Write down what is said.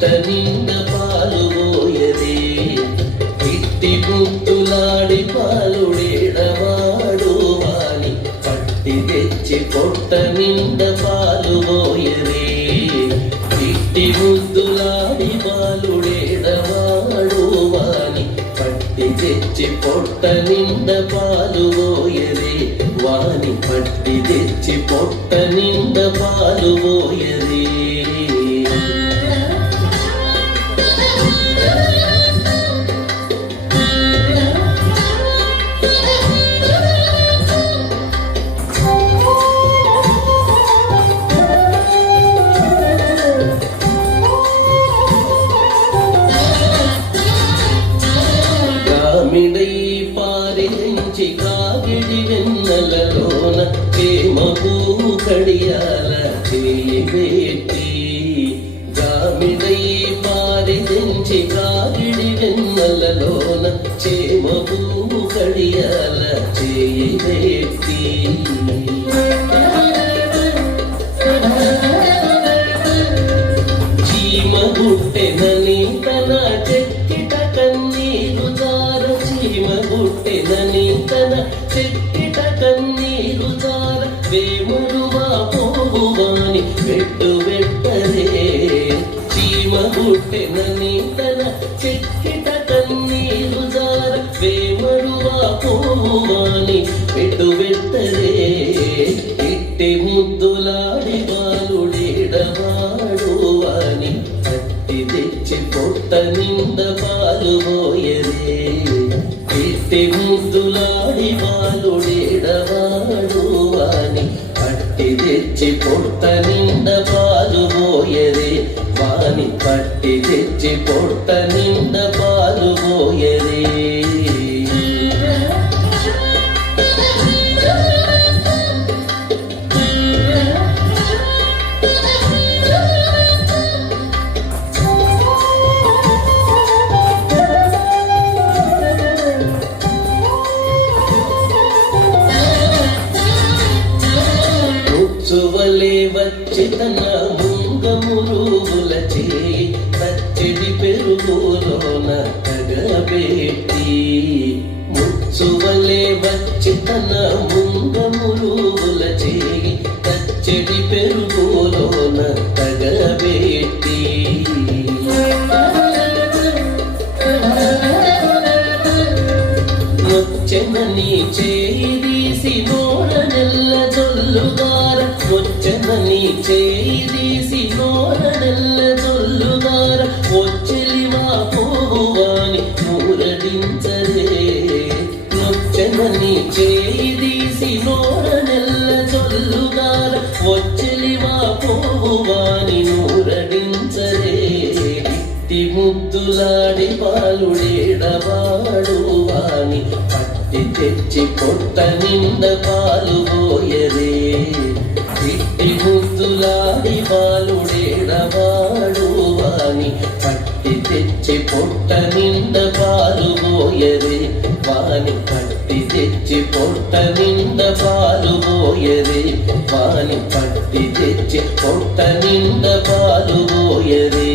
పొట్ట నిండ పాలు పోయదే ఇట్టి ముద్దులాడి పాలుడేడవాడు వాని పట్టి తెచ్చి పొట్ట నిండ పాలు పోయదే ఇట్టి ముద్దులాడి పాలుడేడవాడు వాని పట్టి తెచ్చి పొట్ట నిండ పాలు పోయదే వాని పట్టి తెచ్చి పొట్ట నిండ పాలు పోయదే మిడై పారించి కాగిడి వెన్నెలలోన చేమకు కడియాల చేయబెట్టి గామిడై పారించి కాగిడి వెన్నెలలోన చేమకు కడియాల చేయబెట్టి చీమ గుట్టెనని తన చెక్కిట కన్నీరు గుట్టెనని తన చెక్కిట కన్నీరు జార వేమురువా పోవువాని పెట్టు పెట్టదే చీమ గుట్టెనని తన చెక్కిట కన్నీరు జార వేమురువా పోవువాని పెట్టు పెట్టదే ఇట్టి ముద్దులాడి బాలుడేడవాడు వాని కట్టి తెచ్చి పొట్ట నింద పాలు పోయదే ఇట్టి ముద్దులాడి బాలుడేడవాడు వాని పట్టి తెచ్చి పొట్ట నిండ పాలు పోయదే వాని పట్టి తెచ్చి పొట్ట నిండ పాలు పోయదే సువలే వచ్చి తన ముంగమురుగుల చేయి పచ్చడి పెరుగులోన తగబెట్టి ముచ్చువలే వచ్చి తన ముంగమురుగుల చేయి పచ్చడి పెరుగులోన తగబెట్టి నొచ్చెనని చేయి తీసి నోర నెల్ల జొల్లుగార వచ్చనని చేయి తీసి నోర నెల్ల జొల్లుగార వచ్చెలివా పోవాని ఊరడించదే నొచ్చెనని చేయి తీసి నోర నెల్ల జొల్లుగార వచ్చెలివా పోవాని ఊరడించదే ఇట్టి ముద్దులాడి పాలుడేడవాడు వాని పట్టి తెచ్చి పొట్ట నిండ పాలు పోయదే ఇట్టి ముద్దులాడి పాలుడేడవాడు వాని పట్టి తెచ్చి పొట్ట నిండ పాలు పోయదే వాని పట్టి తెచ్చి పొట్ట నిండ పాలు పోయదే వాని పట్టి తెచ్చి పొట్ట నిండ పాలు పోయదే